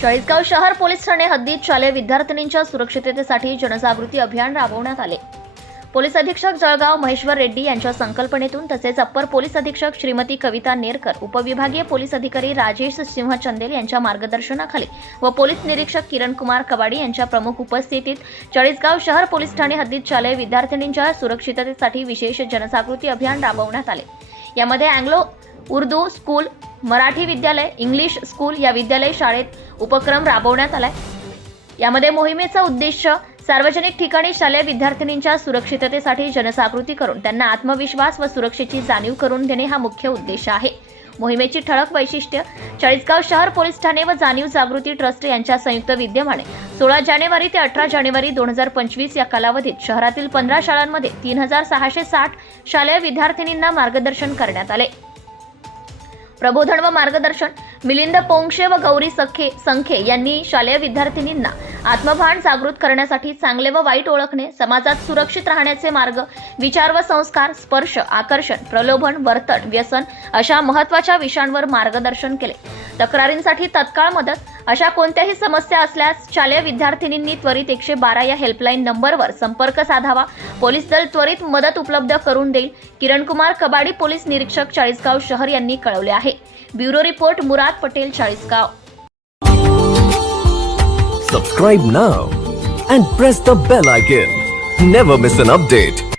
चाळीसगाव शहर पोलीस ठाणे हद्दीत शालेय विद्यार्थिनींच्या सुरक्षिततेसाठी जनजागृती अभियान राबवण्यात आले. पोलीस अधीक्षक जळगाव महेश्वर रेड्डी यांच्या संकल्पनेतून तसेच अप्पर पोलीस अधीक्षक श्रीमती कविता नेरकर उपविभागीय पोलीस अधिकारी राजेश सिंह चंदेल यांच्या मार्गदर्शनाखाली व पोलीस निरीक्षक किरण कुमार कबाडी यांच्या प्रमुख उपस्थितीत चाळीसगाव शहर पोलीस ठाणे हद्दीत शालेय विद्यार्थिनींच्या सुरक्षिततेसाठी विशेष जनजागृती अभियान राबवण्यात आले. यामध्ये अँग्लो उर्दू स्कूल मराठी विद्यालय इंग्लिश स्कूल या विद्यालय शाळेत उपक्रम राबवण्यात आलाय. यामध्ये मोहिमेचा उद्देश सार्वजनिक ठिकाणी शालेय विद्यार्थिनींच्या सुरक्षिततेसाठी जनजागृती करून त्यांना आत्मविश्वास व सुरक्षेची जाणीव करून देणे हा मुख्य उद्देश आहे. मोहिमेची ठळक वैशिष्ट्य चाळीसगाव शहर पोलीस ठाणे व जाणीव जागृती ट्रस्ट यांच्या संयुक्त विद्यमाने सोळा जानेवारी ते अठरा जानेवारी दोन हजार पंचवीस या कालावधीत शहरातील पंधरा शाळांमध्ये तीन हजार सहाशे साठ शालेय विद्यार्थिनींना मार्गदर्शन करण्यात आले. प्रबोधन व मार्गदर्शन. मिलिंद पोंक्षे व गौरी सखे संखे यांनी शालेय विद्यार्थिनींना आत्मभान जागृत करण्यासाठी चांगले व वाईट ओळखणे समाजात सुरक्षित राहण्याचे मार्ग विचार व संस्कार स्पर्श आकर्षण प्रलोभन वर्तन व्यसन अशा महत्त्वाच्या विषयांवर मार्गदर्शन केले. तक्रारींसाठी तत्काळ मदत. अशा कोणत्याही समस्या असल्यास शालेय विद्यार्थिनींनी त्वरित एकशे बारा या हेल्पलाईन नंबरवर संपर्क साधावा. पोलीस दल त्वरित मदत उपलब्ध करून देईल. किरण कुमार कबाडी पोलीस निरीक्षक चाळीसगाव शहर यांनी कळवले आहे. Bureau report Murad Patel Chalisgaon. Subscribe now and press the bell icon never miss an update